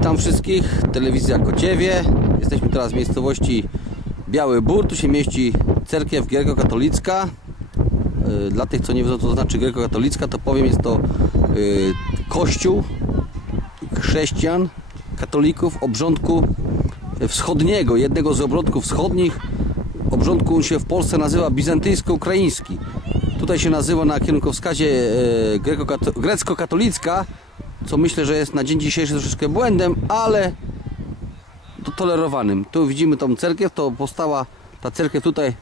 Witam wszystkich, telewizja Kociewie. Jesteśmy teraz w miejscowości Biały Bór. Tu się mieści cerkiew grekokatolicka. Yy, Dla tych, co nie wiedzą, co to znaczy grekokatolicka, to powiem, jest to yy, kościół chrześcijan, katolików obrządku wschodniego, jednego z obrządków wschodnich. Obrządku się w Polsce nazywa bizantyjsko-ukraiński. Tutaj się nazywa na kierunkowskazie e, grecko-katolicka, co myślę, że jest na dzień dzisiejszy troszeczkę błędem, ale to tolerowanym. Tu widzimy tą cerkiew, to powstała ta cerkiew tutaj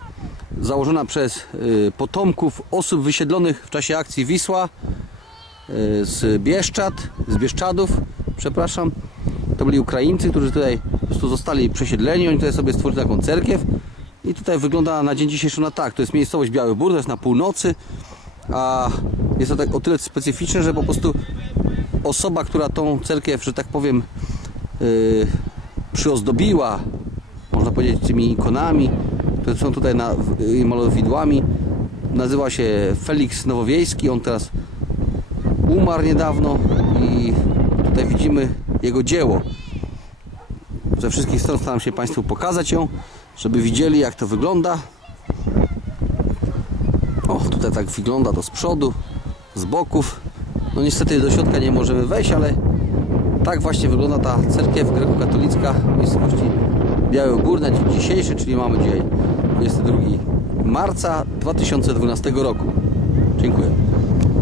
założona przez y, potomków osób wysiedlonych w czasie akcji Wisła y, z Bieszczad, z Bieszczadów, przepraszam. To byli Ukraińcy, którzy tutaj po prostu zostali przesiedleni, oni tutaj sobie stworzyli taką cerkiew i tutaj wygląda na dzień dzisiejszy na tak. To jest miejscowość Biały Bór, to jest na północy, a jest to tak o tyle specyficzne, że po prostu osoba, która tą cerkiew, że tak powiem, yy, przyozdobiła, można powiedzieć, tymi ikonami, które są tutaj na, i malowidłami. Nazywa się Felix Nowowiejski. On teraz umarł niedawno i tutaj widzimy jego dzieło. Ze wszystkich stron staram się Państwu pokazać ją, żeby widzieli jak to wygląda. O, tutaj tak wygląda to z przodu, z boków. No niestety do środka nie możemy wejść, ale tak właśnie wygląda ta cerkiew grekokatolicka w miejscowości Biały Gór na dzień dzisiejszy, czyli mamy dzień 22 marca 2012 roku. Dziękuję.